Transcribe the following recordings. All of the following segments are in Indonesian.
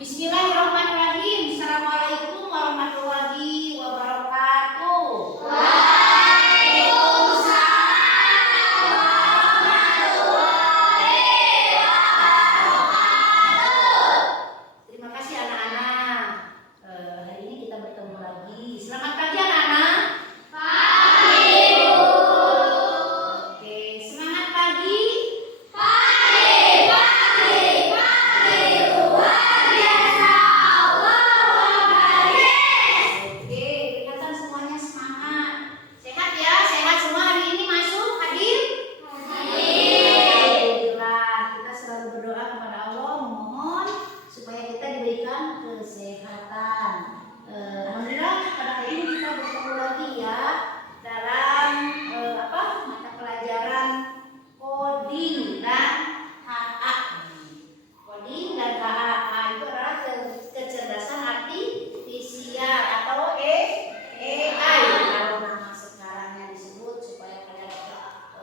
Bismillahirrahmanirrahim. Assalamualaikum warahmatullahi wabarakatuh. Terima kasih anak-anak. Hari ini kita bertemu lagi. Selamat pagi anak-anak. Pagi. Oke, semangat pagi. Kesehatan. Alhamdulillah pada hari ini kita bertemu lagi ya dalam mata pelajaran coding dan HA. Coding dan HA itu adalah kecerdasan artifisial atau AI kalau nama sekarangnya disebut, supaya kalian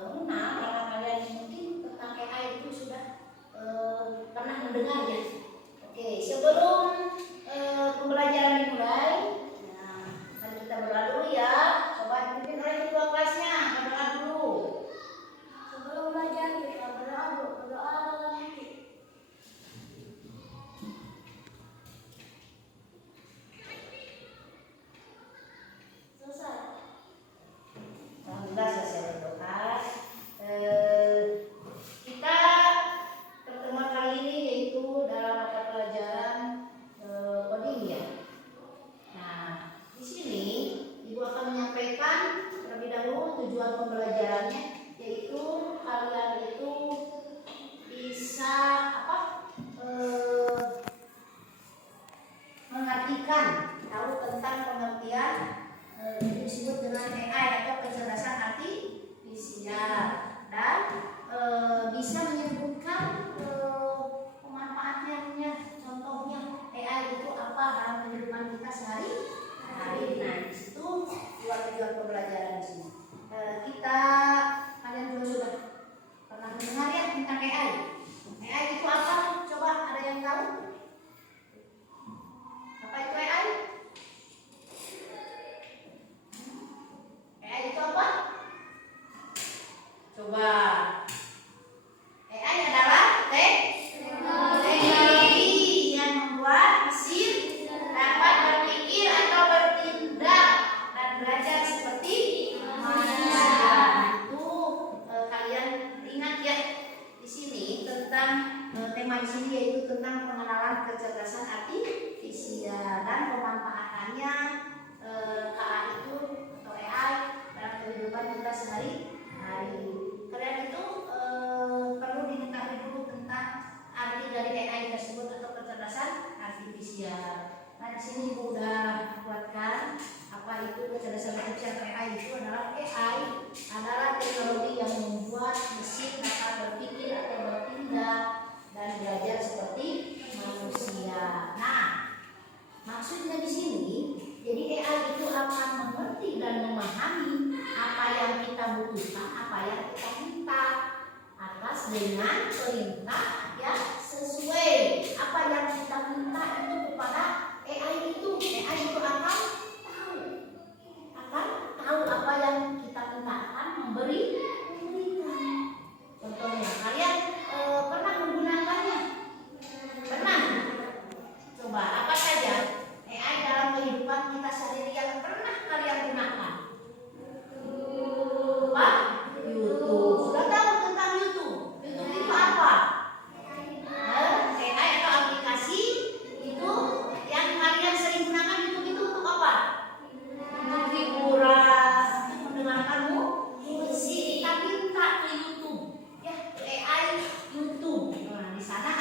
mengenal, karena kalian mungkin tentang AI itu sudah pernah mendengar ya. Oke, sebelum pembelajaran dimulai, mari kita berdoa dulu ya. Coba dipimpin oleh ketua kelasnya, berdoa dulu. Sebelum belajar kita berdoa dulu, berdoa lagi. Selesai. Alhamdulillah selesai berdoa. Kita pertemuan kali ini yaitu dalam mata pelajaran coding ya. Nah, di sini Ibu akan menyampaikan terlebih dahulu tujuan pembelajarannya, yaitu kalian itu bisa mengartikan, tahu tentang pengertian yang disebut dengan AI atau kecerdasan artifisial, dan bisa menyebutkan pemanfaatannya, contohnya AI itu apa dalam kehidupan kita sehari-hari. Nah, di situ tujuan pembelajaran di sini. Kalian juga sudah pernah mendengar ya tentang AI. AI itu apa? Coba ada yang tahu? Apa itu AI? AI itu apa? Coba. AI adalah teknologi yang membuat mesin dapat berpikir atau bertindak dan belajar seperti manusia. Itu kalian ingat ya, di sini tentang tema di sini yaitu tentang pengenalan kecerdasan artifisial dan pemanfaatannya KA itu atau AI dalam kehidupan kita sehari-hari. Kalian itu perlu diketahui dulu tentang arti dari AI tersebut atau kecerdasan artifisial. Nah, di sini Ibu udah buatkan apa itu kecerdasan artifisial. AI itu adalah teknologi yang membuat mesin dapat berpikir atau bertindak dan belajar seperti manusia. Nah, maksudnya di sini, jadi AI itu akan mengerti dan memahami apa yang kita butuhkan, apa yang kita minta, atas dengan perintah yang sesuai. Apa yang kita minta itu kepada AI itu akan tahu apa yang kita minta, akan memberikan. Contohnya, kalian pernah menggunakannya? Pernah? Coba apa saja AI dalam kehidupan kita sehari-hari yang pernah kalian gunakan? YouTube. Sudah tahu tentang YouTube? YouTube itu apa? AI atau aplikasi itu yang kalian sering gunakan. YouTube itu untuk apa? Untuk hiburan, untuk mendengarkan musik. Kita minta ke YouTube, ya, AI YouTube. Nah, di sana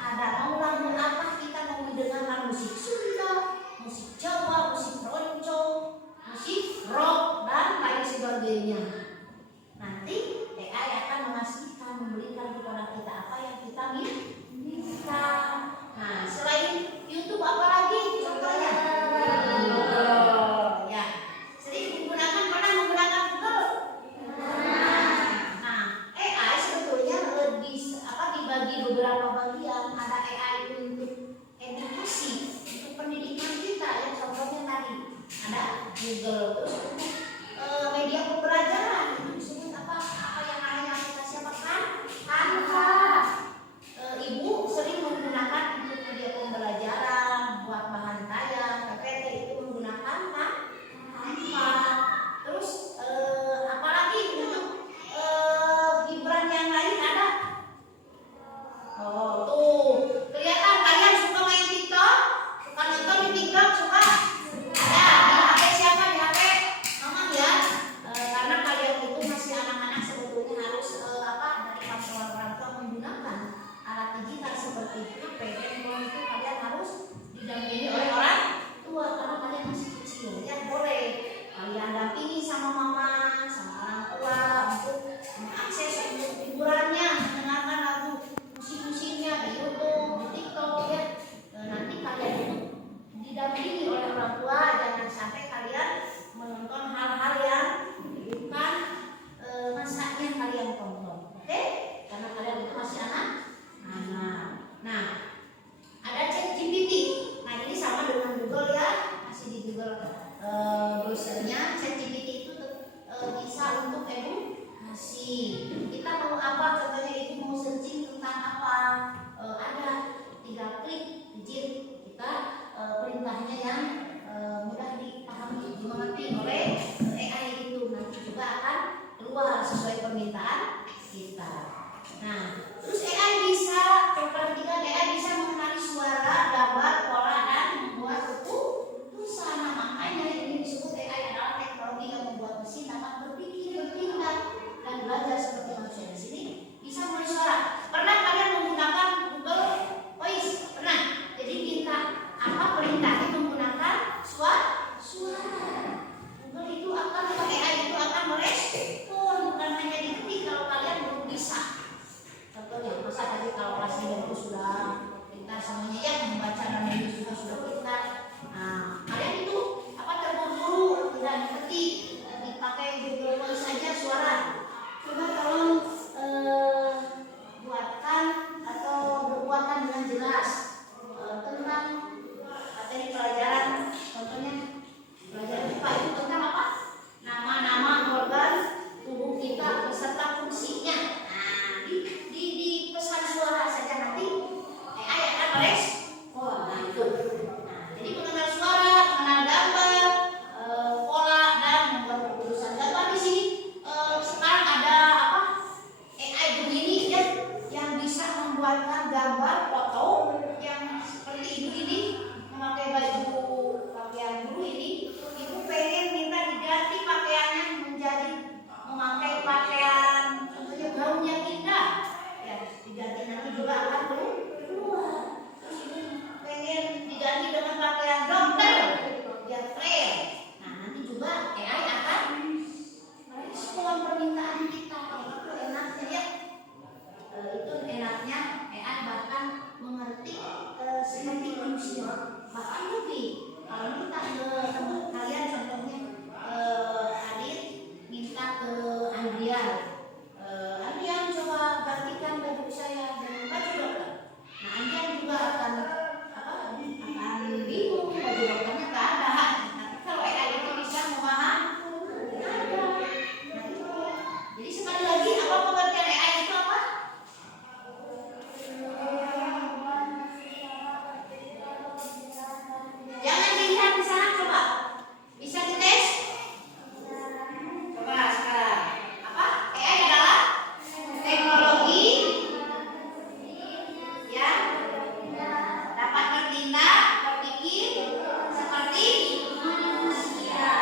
ada mau lagu apa, kita mau mendengarkan musik Sunda, musik Jawa, musik roncong, musik rock dan lain sebagainya. Nanti AI akan memberikan kepada kita apa yang kita minta. Nah, selain YouTube apa lagi contohnya? Ya, sering pernah menggunakan Google. Nah, AI sebetulnya dibagi beberapa bagian. Ada AI untuk editing, apa perintahnya menggunakan suara. Google itu akan AI itu akan merespon, bukan hanya diketik kalau kalian belum bisa. Contohnya, masa tadi kalau presiden itu sudah pintar semuanya ya, membaca dan menulis juga sudah pintar. Nah, kalian itu apa terburu-buru tidak diketik, dipakai Google Voice saja suara. Coba tolong buatkan atau berbuatkan dengan jelas tentang materi pelajaran. Contohnya pelajaran IPA itu tentang apa? Nama-nama organ tubuh kita beserta fungsinya. Nah, di pesan suara saja nanti AI akan merespon. Nah, itu. Nah, jadi mengenal suara, mengenal gambar, pola dan membuat keputusan. Gambar di sini sekarang ada apa? AI begini ya, yang bisa membuatkan gambar foto yang seperti ibu ini memakai baju pakaian guru ini. Ibu pengen minta diganti pakaiannya menjadi memakai pakaian contohnya gaun yang indah ya, diganti nanti juga akan keluar. Terus ibu pengen diganti dengan pakaian dokter biar keren. Nah, nanti juga AI akan merespon permintaan kita. Itu enaknya ya. Itu enaknya AI bahkan mengerti seperti manusia, bahkan lebih. Kalau minta ke teman kalian contohnya Adit minta ke Andrian, Andrian coba gantikan baju saya dengan baju dokter. Nah, Andrian juga akan akan bingung, baju dokternya nggak ada. Tapi kalau AI itu bisa memahami ada. Nah, itu. Jadi sekali lagi apa pengertian AI itu apa? Jangan dilihat di sana, coba. Bisa dites? Coba sekarang. Apa? AI adalah teknologi yang dapat bertindak, berpikir seperti manusia.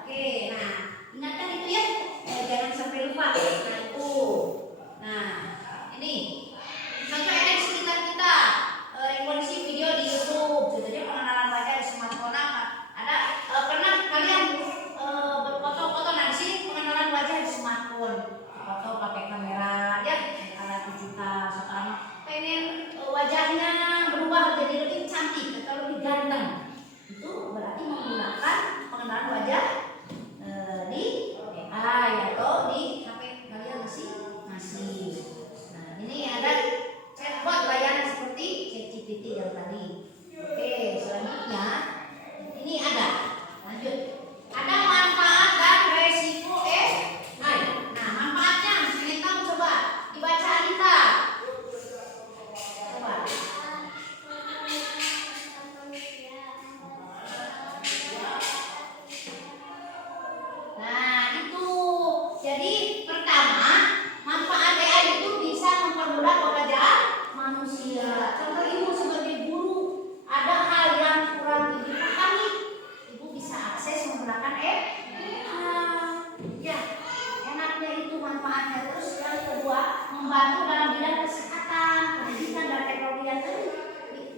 Oke, nah ingatkan itu ya. Jangan sampai lupa. Nah, itu. Nah, ini. Contoh ada di sekitar kita, revolusi video di YouTube, jadi pengenalan wajah di smartphone apa? Ada pernah kalian berfoto-foto? Nah, di sini pengenalan wajah di smartphone, foto pakai kamera ya, alat 7K. Sekarang pengen wajahnya berubah jadi lebih cantik atau lebih ganteng, itu berarti menggunakan pengenalan wajah di AI atau di HP kalian masih. Nah, ini ada chatbot layanan seperti ChatGPT yang tadi. Oke, selanjutnya ini ada. Lanjut. Ada manfaat dan resiko AI. Nah, manfaatnya ini kamu coba dibaca Anita. Coba. Nah, itu. Jadi pertama, manfaat AI itu bisa mempermudah pekerjaan manusia. Contoh ibu sebagai guru, ada hal yang kurang ibu pahami, ibu bisa akses menggunakan AI. Ya, enaknya itu manfaatnya. Terus yang kedua, membantu dalam bidang kesehatan, pendidikan dan teknologi yang tadi.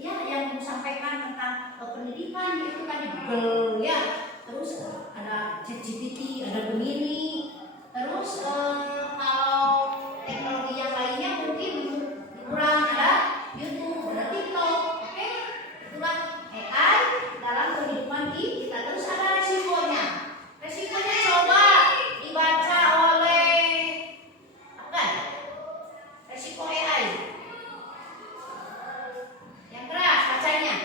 Ya, yang disampaikan tentang pendidikan itu tadi Google ya. Terus ada ChatGPT, ada Gemini. Terus kalau teknologi yang lainnya mungkin kurang, ada YouTube, ada TikTok. Oke, itulah AI dalam kehidupan kita. Terus ada resikonya. Resikonya coba dibaca oleh apa? Resiko AI. Yang keras bacanya.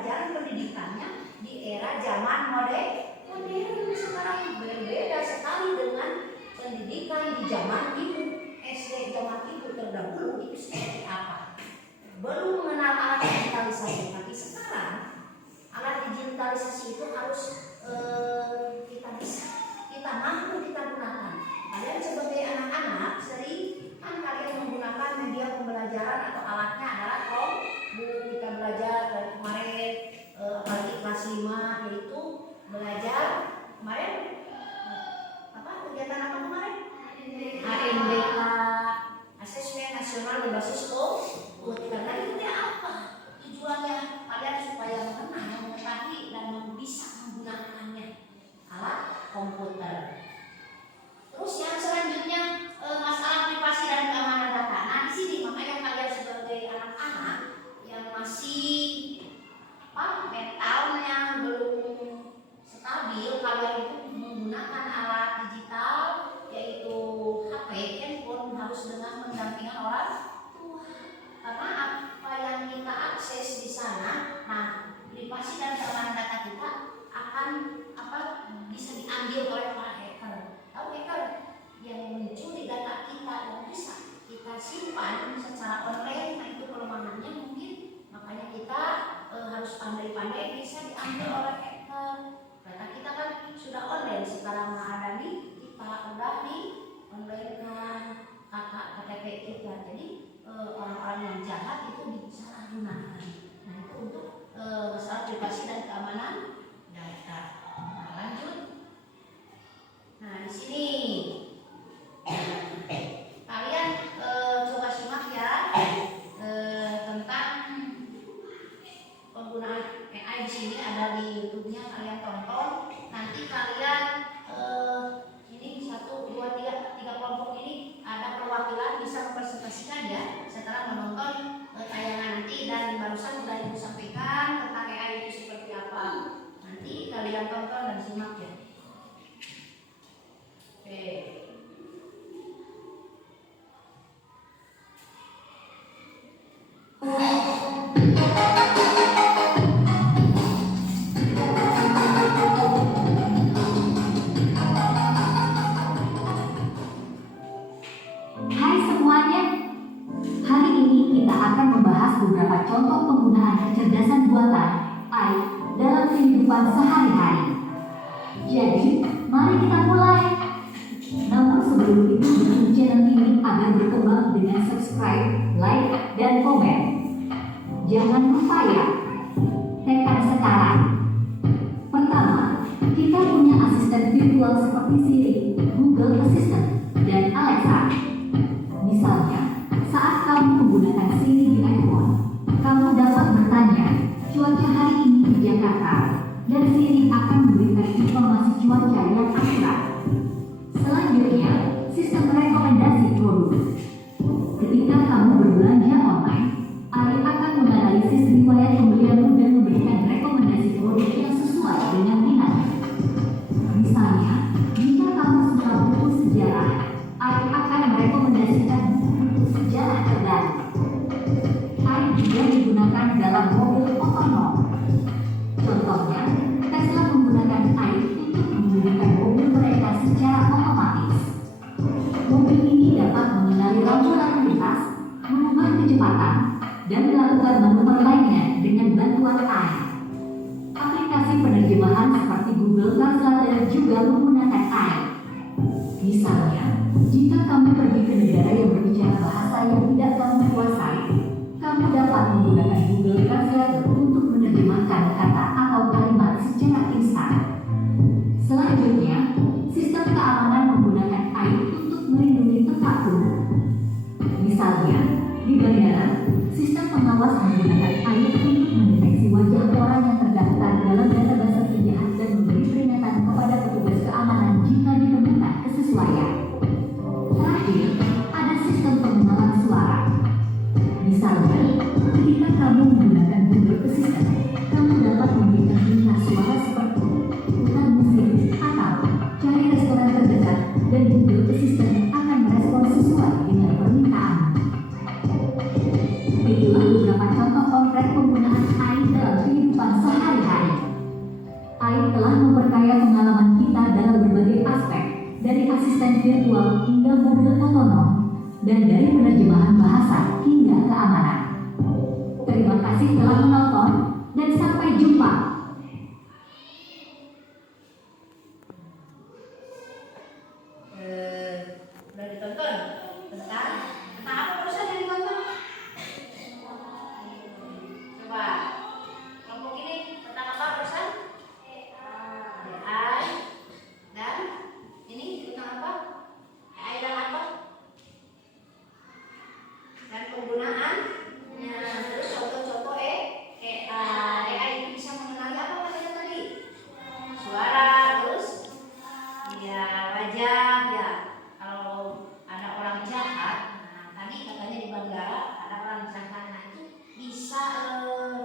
pembelajaran pendidikannya di era zaman modern sekarang berbeda sekali dengan pendidikan di zaman ibu. SD zaman ibu terdahulu itu seperti apa? Belum mengenal alat digitalisasi, tapi sekarang alat digitalisasi itu harus kita mampu kita gunakan. Kalian sebagai anak-anak sering kan kalian menggunakan media pembelajaran atau alatnya adalah Chromebook. Kita belajar dari kemarin apalagi kelas 5 yaitu belajar kemarin kegiatan apa kemarin? ANBK, Asesmen Nasional Berbasis Komputer. Karena itu apa? Tujuannya kalian supaya mengenal, mengetahui dan bisa menggunakannya alat komputer. Terus yang selanjutnya masalah privasi dan keamanan data. Nah di sini makanya kalian sebagai anak-anak yang masih mentalnya belum stabil, kalian itu menggunakan alat digital yaitu HP, handphone harus dengan pendampingan orang tua. Karena apa yang kita akses di sana, nah privasi dan keamanan data kita akan bisa diambil oleh para hacker. Tahu hacker yang mencuri data kita dan bisa kita simpan secara online. Nah itu kelemahannya mungkin, makanya kita harus pandai-pandai bisa diambil oleh hacker. Data kita kan sudah online sekarang menghadapi kita udah di online kan KTP kita. Jadi orang-orang yang jahat itu disalahgunakan. Nah itu untuk masalah privasi dan keamanan data. Nah, lanjut. Nah di sini kalian coba simak ya tentang penggunaan AI di sini, ada di YouTube-nya, kalian tonton. Nanti kalian ini 1, 2, 3 kelompok ini ada perwakilan bisa mempresentasikan ya setelah menonton tayangan nanti, dan barusan sudah Ibu sampaikan tentang AI itu seperti apa. Nanti kalian tonton dan simak ya. Oke. Beberapa contoh penggunaan kecerdasan buatan AI dalam kehidupan sehari-hari. Jadi, mari kita mulai. Namun sebelum itu, dukung channel ini agar berkembang dengan subscribe, like, dan komen. Jangan lupa ya, tekan sekarang. Pertama, kita punya asisten virtual seperti Siri, Google Assistant, dan Alexa. Misalnya, saat kamu menggunakan Siri di iPhone, kamu dapat bertanya, cuaca hari ini di Jakarta, dan Siri akan memberikan informasi cuaca yang akurat. Selanjutnya, sistem rekomendasi produk. Ketika kamu berbelanja online, AI akan menganalisis riwayat pembelianmu dan memberikan rekomendasi produk yang sesuai dengan minat. Misalnya, jika kamu suka buku sejarah, AI akan merekomendasikan buku sejarah terbaru. AI juga digunakan dalam mobil otonom. Contohnya, Tesla menggunakan AI untuk mengemudikan mobil mereka secara otomatis. Mobil ini dapat mengenali lampu lalu lintas, mengubah kecepatan, dan melakukan manuver lainnya dengan bantuan AI. Aplikasi penerjemahan seperti Google Translate juga menggunakan AI. Misalnya, jika kamu pergi ke negara yang berbicara bahasa yang tidak kamu kuasai, kamu dapat menggunakan Google Translate untuk menerjemahkan kata atau kalimat secara instan. Selanjutnya, sistem keamanan menggunakan AI untuk melindungi tempat umum. Misalnya, di bandara, sistem pengawas menggunakan AI untuk mendeteksi wajah orang yang terdaftar dalam database penjahat dan memberi peringatan kepada petugas keamanan jika ditemukan kesesuaian. Terakhir, ada sistem pengenalan suara. Misalnya, ketika kamu menggunakan Google Assistant, kamu dapat memberikan perintah suara seperti putar musik atau cari restoran terdekat, dan Google Assistant akan merespon sesuai dengan permintaan. Itulah beberapa contoh konkret penggunaan AI fonom, dan dari penerjemahan bahasa hingga keamanan. Terima kasih telah menonton, dan sampai jumpa. Udah ditonton tentang apa barusan yang ditonton? Coba kelompok ini tentang apa barusan? AI dan ini tentang apa? AI dan apa? Dan penggunaannya. Terus contoh-contoh AI itu bisa mengenali apa katanya tadi? Suara, terus ya wajah ya. Kalau ada orang jahat, nah tadi katanya di bandara ada orang jahat, nah itu bisa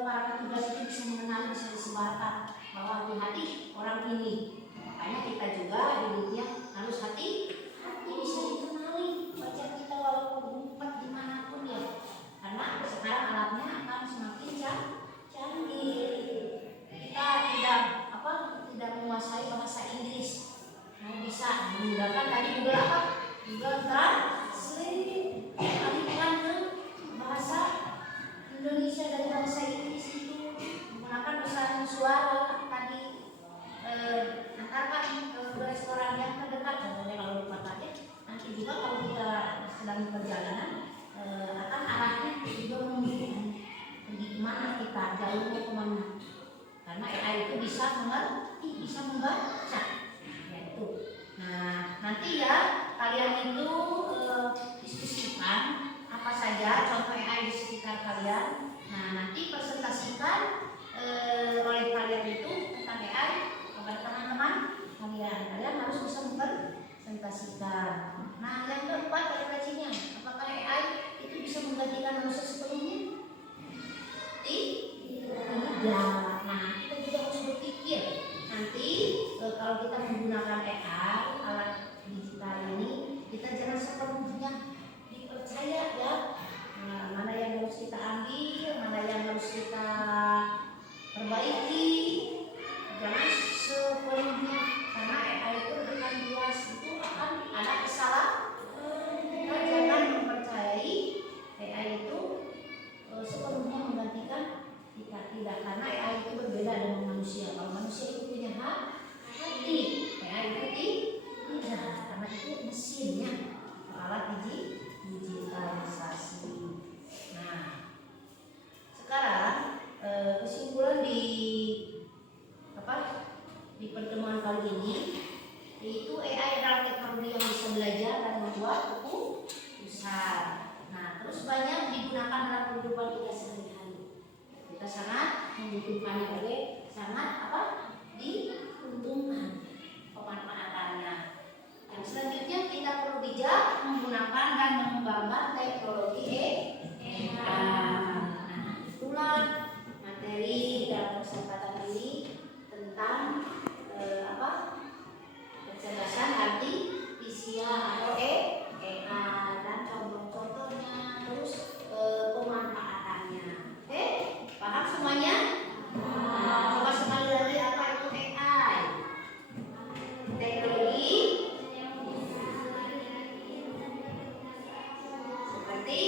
para petugas itu bisa mengenali, bisa disebarkan bahwa hati-hati orang ini. Makanya kita juga di dunia harus hati-hati, bisa dikenali wajah kita walaupun ngumpet dimanapun ya. Karena sekarang alatnya akan semakin canggih. Kita tidak menguasai bahasa Inggris. Bisa menggunakan tadi Google apa? Google Translate, alihkan ke bahasa Indonesia dari bahasa Inggris itu menggunakan pesan suara tadi, antarkan ke restoran yang terdekat contohnya kalau di kota ya. Nanti juga kalau kita sedang perjalanan akan arahnya juga menunjukkan pergi kemana kita, jalurnya kemana, karena AI itu bisa mengerti, bisa membaca. Nah, nanti ya kalian itu diskusikan apa saja contoh AI di sekitar kalian. Nah, nanti presentasikan oleh kalian itu tentang AI kepada teman-teman kalian. Kalian harus bisa mempresentasikan. Nah, yang keempat referensinya, apakah AI itu bisa menggantikan manusia sepenuhnya? Tidak. Nah, kita juga harus berpikir nanti kalau kita menggunakan AI alat digital ini, kita jangan sepenuhnya dipercaya ya. Nah, mana yang harus kita ambil, mana yang harus kita perbaiki, jangan sepenuhnya, karena AI itu akan bias, itu akan ada kesalahan. Kita jangan mempercayai AI itu sepenuhnya menggantikan kita, tidak, karena AI itu berbeda dengan manusia. Kalau manusia itu punya hati, AI itu tidak, karena itu mesinnya, alat digitalisasi. Nah, sekarang kesimpulan di pertemuan kali ini, yaitu AI adalah teknologi yang bisa belajar dan membuat keputusan. Nah, terus banyak digunakan dalam kehidupan kita sehari-hari. Kita sangat membutuhkannya, sangat diuntungkan pemanfaatannya. Yang selanjutnya kita perlu bijak menggunakan dan mengembangkan teknologi AI. Nah, itulah materi dalam kesempatan ini tentang kecerdasan artifisial atau AI dan contoh-contohnya, terus pemanfaatannya. Oke, paham semuanya? Coba sekali lagi, apa itu AI? Teknologi seperti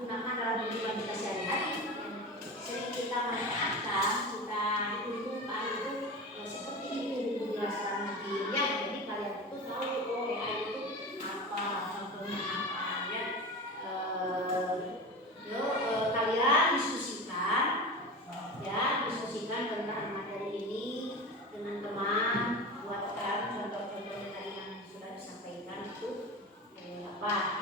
gunakan dalam kehidupan kita sehari-hari, sering kita manfaatkan, kita butuhkan itu seperti itu dijelaskan mungkin ya. Jadi kalian itu tahu AI itu apa, contohnya apa ya. Kalian diskusikan tentang materi ini dengan teman, buat kalian contoh-contoh yang tadi yang sudah disampaikan itu apa